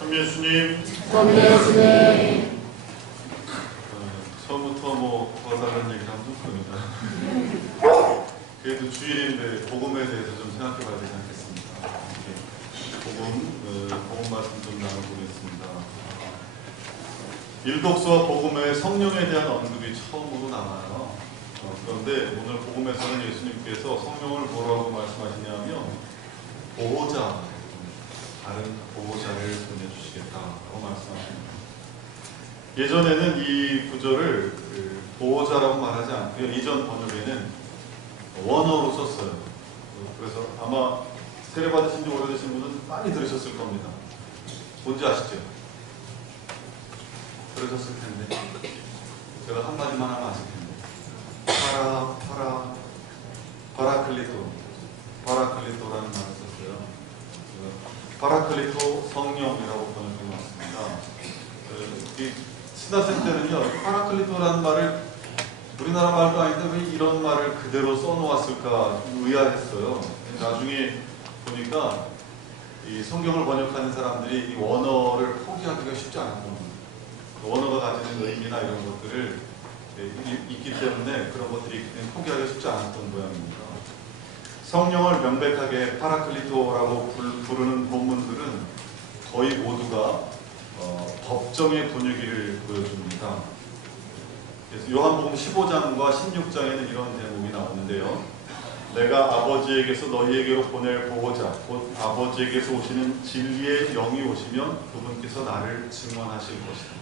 참 예수님. 처음부터 더 다른 얘기를 하면 좀 그럽니다. 그래도 주일인데 복음에 대해서 좀 생각해 봐야 되지 않겠습니까? 복음 말씀 좀 나눠보겠습니다. 일독서와 복음에 성령에 대한 언급이 처음으로 나와요. 그런데 오늘 복음에서는 예수님께서 성령을 뭐라고 말씀하시냐면 보호자, 다른 보호자를 보내주시겠다라고 말씀하십니다. 예전에는 이 구절을 보호자라고 말하지 않고요. 이전 번역에는 원어로 썼어요. 그래서 아마 세례 받으신 지 오래되신 분은 많이 들으셨을 겁니다. 뭔지 아시죠? 들으셨을 텐데 제가 한마디만 하면 아실 텐데 파라클리토라는 말을 썼어요. 파라클리토 성령이라고 번역해 놨습니다. 신학생 때는요, 파라클리토라는 말을 우리나라 말도 아닌데 왜 이런 말을 그대로 써놓았을까 의아했어요. 나중에 보니까 이 성경을 번역하는 사람들이 이 원어를 포기하기가 쉽지 않았던 거예요. 원어가 가지는 의미나 이런 것들을 있기 때문에 그런 것들이 포기하기가 쉽지 않았던 모양입니다. 성령을 명백하게 파라클리토라고 부르는 본문들은 거의 모두가 법정의 분위기를 보여줍니다. 그래서 요한복음 15장과 16장에는 이런 대목이 나오는데요. 내가 아버지에게서 너희에게로 보낼 보호자, 곧 아버지에게서 오시는 진리의 영이 오시면 그분께서 나를 증언하실 것이다.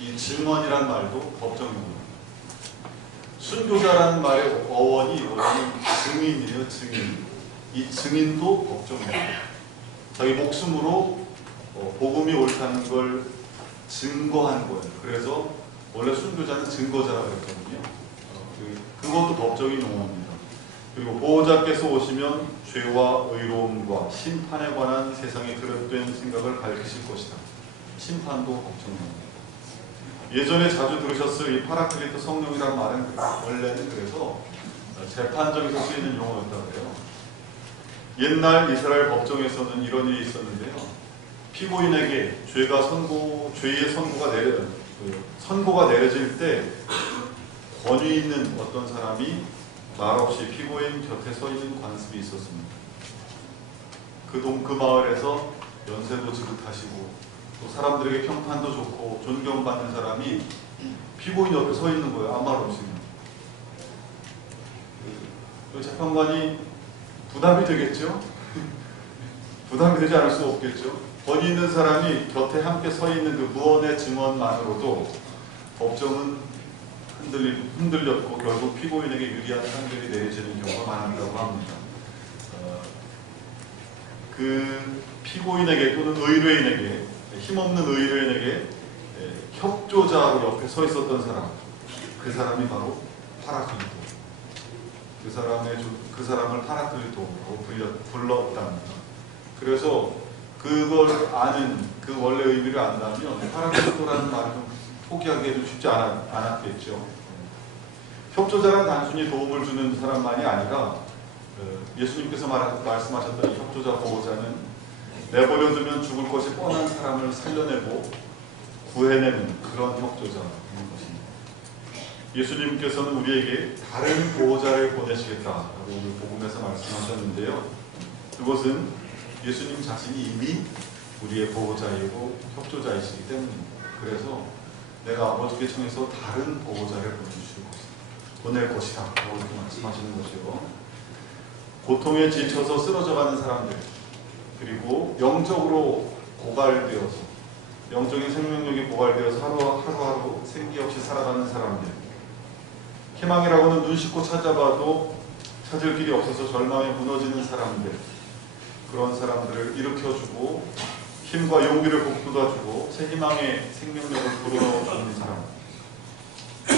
이 증언이란 말도 법정입니다. 순교자라는 말의 어원이 원래는 증인이에요. 증인. 이 증인도 법정입니다. 자기 목숨으로 복음이 옳다는 걸 증거하는 거예요. 그래서 원래 순교자는 증거자라고 했거든요. 그것도 법적인 용어입니다. 그리고 보호자께서 오시면 죄와 의로움과 심판에 관한 세상의 그릇된 생각을 밝히실 것이다. 심판도 법정입니다. 예전에 자주 들으셨을 이 파라클리토 성령이라는 말은 원래는 그래서 재판정에서 쓰이는 용어였다고 해요. 옛날 이스라엘 법정에서는 이런 일이 있었는데요. 피고인에게 죄의 선고가 내려질 때 권위 있는 어떤 사람이 말없이 피고인 곁에 서 있는 관습이 있었습니다. 그 마을에서 연세도 지긋하시고 또 사람들에게 평판도 좋고 존경받는 사람이 피고인 옆에 서 있는 거예요. 아무 말 없이. 그 재판관이 부담이 되겠죠? 부담이 되지 않을 수 없겠죠? 권위 있는 사람이 곁에 함께 서 있는 그 무언의 증언만으로도 법정은 흔들렸고 결국 피고인에게 유리한 판결이 내려지는 경우가 많았다고 합니다. 그 피고인에게 또는 의뢰인에게, 힘없는 의뢰인에게 협조자로 옆에 서 있었던 사람, 그 사람이 바로 파라클리토. 그 사람을 파라클리토라고 불렀답니다. 그래서 그걸 아는, 그 원래 의미를 안다면 파라클리토라는 말을 좀 포기하기에 좀 쉽지 않았겠죠. 협조자란 단순히 도움을 주는 사람만이 아니라 예수님께서 말씀하셨던 이 협조자 보호자는 내버려두면 죽을 것이 뻔한 사람을 살려내고 구해내는 그런 협조자인 것입니다. 예수님께서는 우리에게 다른 보호자를 보내시겠다라고 오늘 복음에서 말씀하셨는데요. 그것은 예수님 자신이 이미 우리의 보호자이고 협조자이시기 때문입니다. 그래서 내가 아버지께 청해서 다른 보호자를 보낼 것이다 라고 이렇게 말씀하시는 것이요. 고통에 지쳐서 쓰러져가는 사람들, 그리고 영적으로 고갈되어서 영적인 생명력이 고갈되어서 하루하루 생기 없이 살아가는 사람들, 희망이라고는 눈 씻고 찾아봐도 찾을 길이 없어서 절망에 무너지는 사람들, 그런 사람들을 일으켜주고 힘과 용기를 북돋아주고 새 희망의 생명력을 불어넣어주는 사람, 이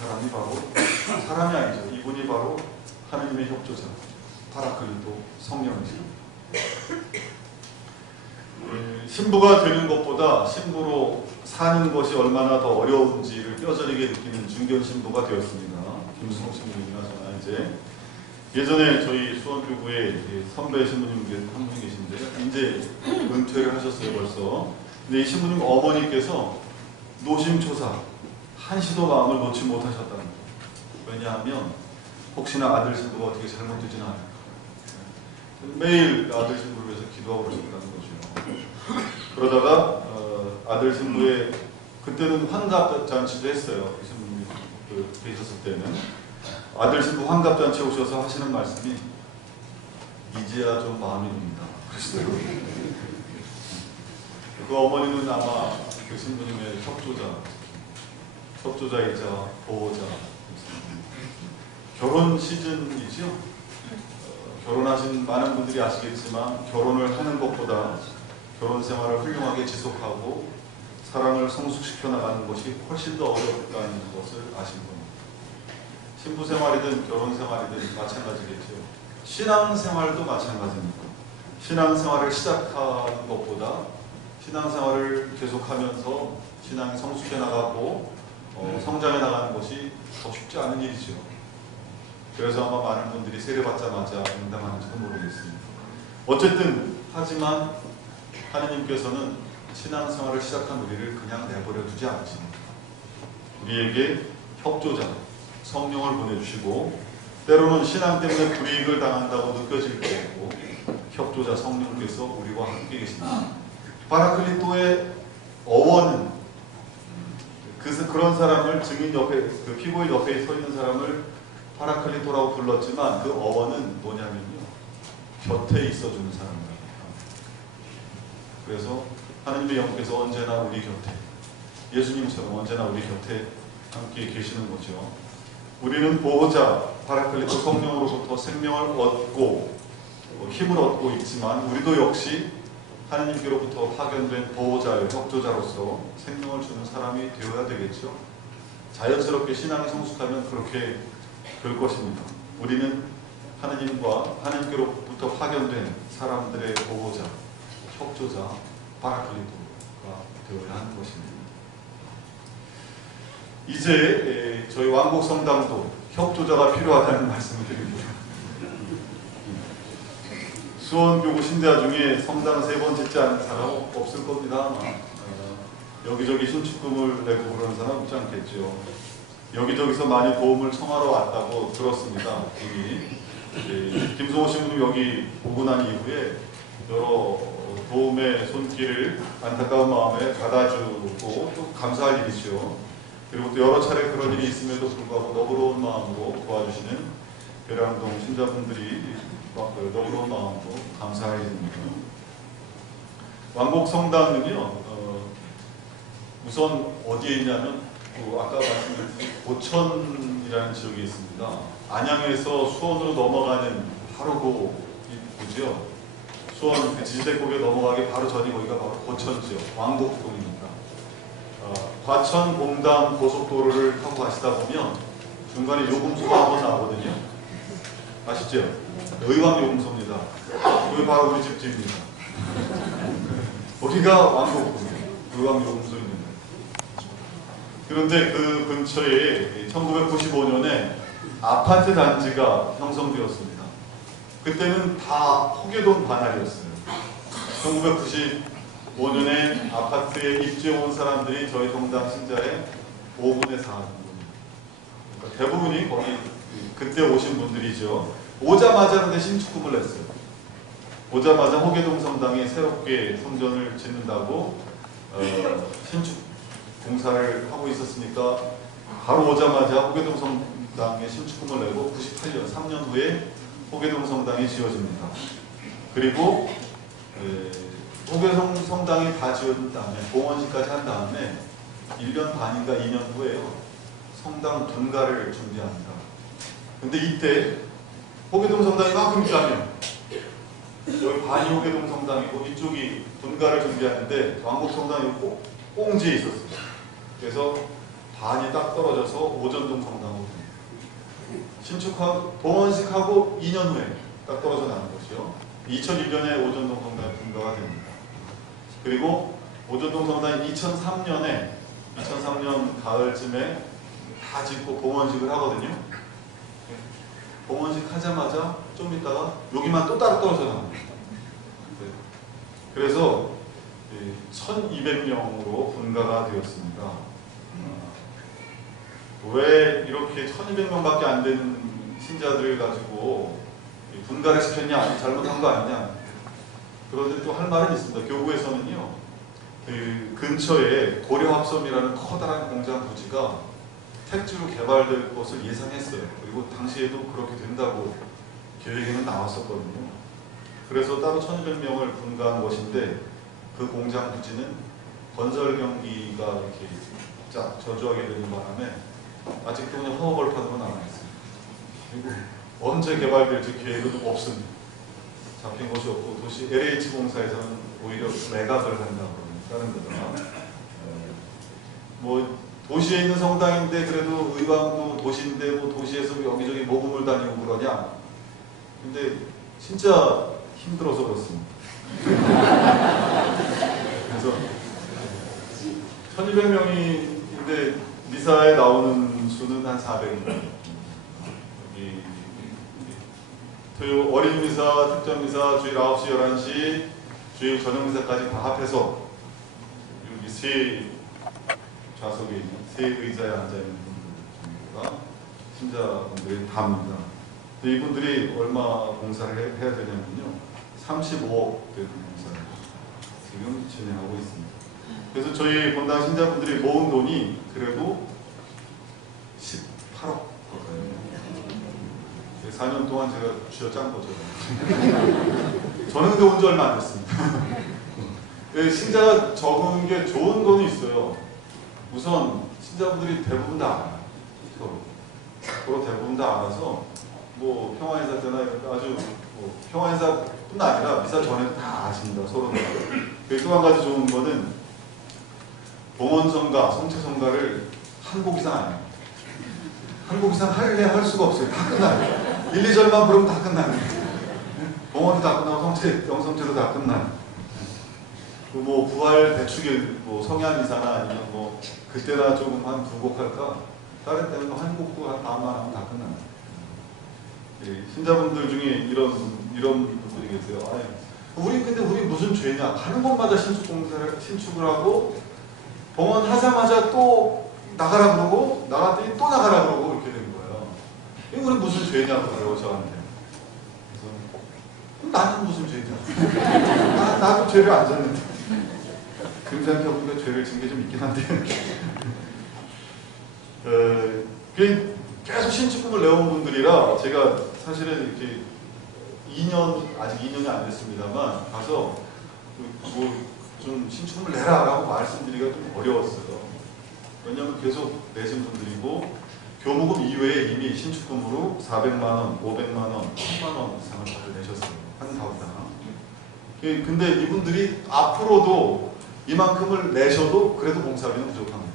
사람이 바로 사람이 아니죠. 이분이 바로 하나님의 협조자 파라클리토 성령이죠. 신부가 되는 것보다 신부로 사는 것이 얼마나 더 어려운지를 뼈저리게 느끼는 중견 신부가 되었습니다. 김순옥 신부님이나 저나 이제 예전에 저희 수원교구에 선배 신부님 한 분이 계신데요. 이제 은퇴를 하셨어요. 벌써 근데 이 신부님 어머니께서 노심초사 한시도 마음을 놓지 못하셨다는 거예요. 왜냐하면 혹시나 아들 신부가 어떻게 잘못되지는 않을까. 매일 아들 신부를 위해서 기도하고 그러셨다는 거죠. 그러다가 아들 신부의 그때는 환갑잔치도 했어요. 이 신부님이 계셨을 때는 아들 신부 환갑잔치에 오셔서 하시는 말씀이 이제야 좀 마음이 듭니다. 그러시더라고요. 그 어머니는 아마 그 신부님의 협조자이자 보호자. 결혼 시즌이죠. 결혼하신 많은 분들이 아시겠지만 결혼을 하는 것보다 결혼 생활을 훌륭하게 지속하고 사랑을 성숙시켜 나가는 것이 훨씬 더 어렵다는 것을 아신 겁니다. 신부 생활이든 결혼 생활이든 마찬가지겠죠. 신앙 생활도 마찬가지입니다. 신앙 생활을 시작하는 것보다 신앙 생활을 계속하면서 신앙이 성숙해 나가고 성장해 나가는 것이 더 쉽지 않은 일이죠. 그래서 아마 많은 분들이 세례받자마자 응답하는지도 모르겠습니다. 어쨌든 하지만 하느님께서는 신앙생활을 시작한 우리를 그냥 내버려 두지 않으십니다. 우리에게 협조자, 성령을 보내주시고 때로는 신앙 때문에 불이익을 당한다고 느껴질 때고 협조자 성령께서 우리와 함께 계십니다. 파라클리토의 어원은 그런 사람을 증인 옆에 그 피고인 옆에 서 있는 사람을 파라클리토라고 불렀지만 그 어원은 뭐냐면요, 곁에 있어주는 사람입니다. 그래서 하나님의 영께서 언제나 우리 곁에, 예수님처럼 언제나 우리 곁에 함께 계시는 거죠. 우리는 보호자 파라클리토 성령으로부터 생명을 얻고 힘을 얻고 있지만 우리도 역시 하나님께로부터 파견된 보호자의 협조자로서 생명을 주는 사람이 되어야 되겠죠. 자연스럽게 신앙이 성숙하면 그렇게 될 것입니다. 우리는 하나님께로부터 파견된 사람들의 보호자, 협조자, 파라클리토가 되어야 하는 것입니다. 이제 저희 왕복 성당도 협조자가 필요하다는 말씀을 드립니다. 수원교구 신자 중에 성당 3번 짓지 않은 사람 없을 겁니다. 여기저기 신축금을 내고 그러는 사람 없지 않겠죠. 여기저기서 많이 도움을 청하러 왔다고 들었습니다. 이미 김성호 신부님 여기 오고 난 이후에 여러 도움의 손길을 안타까운 마음에 받아주고 또 감사할 일이죠. 그리고 또 여러 차례 그런 일이 있음에도 불구하고 너그러운 마음으로 도와주시는 계량동 신자분들이 너그러운 마음으로 감사해야 됩니다. 왕복 성당은요, 우선 어디에 있냐면 아까 말씀드린 고천이라는 지역이 있습니다. 안양에서 수원으로 넘어가는 바로 그죠. 수원 그 지지대국에 넘어가기 바로 전이 거기가 바로 고천 지역 왕복동입니다. 과천 봉담 고속도로를 타고 가시다 보면 중간에 요금소가 한번 나오거든요. 아시죠? 의왕 요금소입니다. 여기 바로 우리 집 뒤입니다. 거기가 왕복동이에요. 의왕 요금소 있는 데. 그런데 그 근처에 1995년에 아파트 단지가 형성되었습니다. 그때는 다 호계동 관할이었어요. 1995년에 아파트에 입주해 온 사람들이 저희 성당 신자의 5분의 4 정도입니다. 그러니까 대부분이 거기 그때 오신 분들이죠. 오자마자 근데 신축금을 냈어요. 오자마자 호계동 성당에 새롭게 성전을 짓는다고 신축 공사를 하고 있었으니까 바로 오자마자 호계동 성당에 신축금을 내고 98년 3년 후에 호계동 성당이 지어집니다. 그리고 호계동 성당이 다 지어진 다음에 봉헌식까지 한 다음에 1년 반인가 2년 후에요, 성당 분가를 준비합니다. 근데 이때 호계동 성당이 막 분가하면 여기 반이 호계동 성당이고 이쪽이 분가를 준비하는데 왕복 성당이 꽁지에 있었어요. 그래서 반이 딱 떨어져서 오전동 성당으로 신축하고 봉헌식하고 2년 후에 딱 떨어져 나는 것이요. 2001년에 오전동 성당이 분가가 됩니다. 그리고 오전동 성당이 2003년 가을쯤에 다 짓고 봉헌식을 하거든요. 봉헌식 하자마자 좀 있다가 여기만 또 따로 떨어져 나옵니다. 그래서 1200명으로 분가가 되었습니다. 왜 이렇게 1200명밖에 안 되는 신자들을 가지고 분가를 시켰냐, 잘못한 거 아니냐. 그런데 또 할 말은 있습니다. 교구에서는요, 그 근처에 고려합섬이라는 커다란 공장 부지가 택지로 개발될 것을 예상했어요. 그리고 당시에도 그렇게 된다고 계획에는 나왔었거든요. 그래서 따로 1200명을 분가한 것인데, 그 공장 부지는 건설 경기가 이렇게 저조하게 되는 바람에 아직도 그냥 허허벌판으로 남아있어요. 그리고 언제 개발될지 계획은 없습니다. 잡힌 것이 없고, 도시 LH공사에서는 오히려 매각을 한다고 하는 거죠. 뭐 도시에 있는 성당인데 그래도 의왕도 도시인데 뭐 도시에서 여기저기 모금을 다니고 그러냐? 근데 진짜 힘들어서 그렇습니다. 그래서 1200명인데 미사에 나오는 수는 한 400명. 토요 어린 미사, 특전 미사, 주일 9시, 11시, 주일 저녁 미사까지 다 합해서 여기 세 좌석에 있는 세 의자에 앉아 있는 분들과 신자분들이 다입니다. 이분들이 얼마 공사를 해야 되냐면요, 35억 되는 공사를 지금 진행하고 있습니다. 그래서 저희 본당 신자분들이 모은 돈이 그래도 18억 가까이. 4년 동안 제가 쥐어짠 거죠. 저는 근데 온 지 얼마 안 됐습니다. 신자가 적은 게 좋은 건 있어요. 우선 신자분들이 대부분 다 알아요. 서로 대부분 다 알아서 뭐 평화인사 때나 아주 뭐 평화인사뿐 아니라 미사 전에도 다 아십니다. 서로. 또 한 가지 좋은 거는 봉헌성가, 성체성가를 한 곡 이상 안 해요. 한 곡 이상 할 수가 없어요. 다 끝나요. 1, 2절만 부르면 다 끝나요. 봉헌도 다 끝나고 영성체도 다 끝나요. 뭐 부활 대축일, 뭐 성야미사나 아니면 뭐 그때나 조금 한 2곡 할까? 다른 때는 한 곡도 한 다음만 하면 다 끝나요. 신자분들 중에 이런 분들이 계세요. 아니, 근데 우리 무슨 죄냐? 가는 곳마다 신축을 하고 봉헌하자마자 또 나가라 그러고 나갔더니 또 나가라 그러고 이렇게 된 거예요. 이거 우리 무슨 죄냐고 그래요, 저한테. 그래서 나는 무슨 죄냐? 나도 죄를 안 졌는데. 그럼 생각해보니까 죄를 진 게 좀 있긴 한데. 계속 신축금을 내온 분들이라 제가 사실은 이렇게 아직 2년이 안 됐습니다만 가서 뭐 좀 신축금을 내라 라고 말씀드리기가 좀 어려웠어요. 왜냐하면 계속 내신 분들이고 교무금 이외에 이미 신축금으로 400만원, 500만원, 1000만원 이상을 다들 내셨어요. 한 가구당. 근데 이분들이 앞으로도 이만큼을 내셔도 그래도 봉사비는 부족합니다.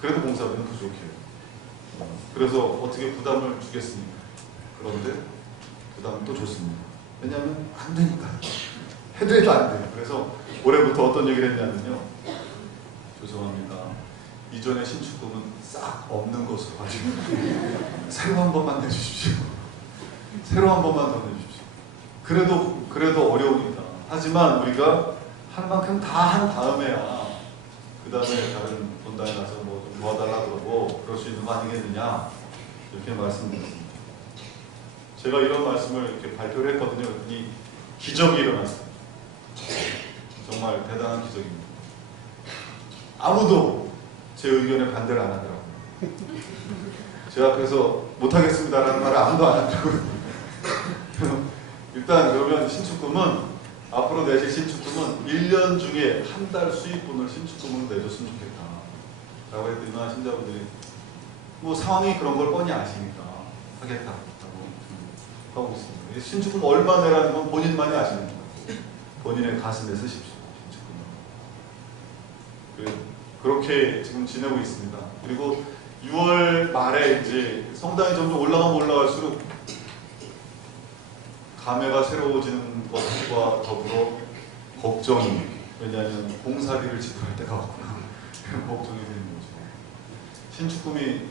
그래도 봉사비는 부족해요. 그래서 어떻게 부담을 주겠습니까? 그런데 부담은 또 좋습니다. 왜냐하면 안 되니까. 해도 안 돼요. 그래서 올해부터 어떤 얘기를 했냐면요. 죄송합니다. 이전에 신축금은 싹 없는 것으로 가지고 새로 한 번만 내주십시오. 새로 한 번만 더 내주십시오. 그래도 어려우니까. 하지만 우리가 한 만큼 다 한 다음에야 그 다음에 다른 본당에 가서 뭐 좀 도와달라 그러고 그럴 수 있는 거 아니겠느냐 이렇게 말씀드렸습니다. 제가 이런 말씀을 이렇게 발표를 했거든요. 이 기적이 일어났어요. 정말 대단한 기적입니다. 아무도 제 의견에 반대를 안 하더라고요. 제 앞에서 못하겠습니다라는 말을 아무도 안 하더라고요. 일단 그러면 신축금은 앞으로 내실 신축금은 1년 중에 한 달 수입분을 신축금으로 내줬으면 좋겠다 라고 했더니 신자분들이 뭐 상황이 그런 걸 뻔히 아시니까 하겠다라고 하고 있습니다. 신축금 얼마 내라는 건 본인만이 아시는 거예요. 본인의 가슴에 쓰십시오. 신축금을. 그렇게 지금 지내고 있습니다. 그리고 6월 말에 이제 성당이 점점 올라가면 올라갈수록 감회가 새로워지는 것과 더불어 걱정이, 왜냐하면 공사비를 지불할 때가 왔구나 이런 걱정이 되는 거죠. 신축금이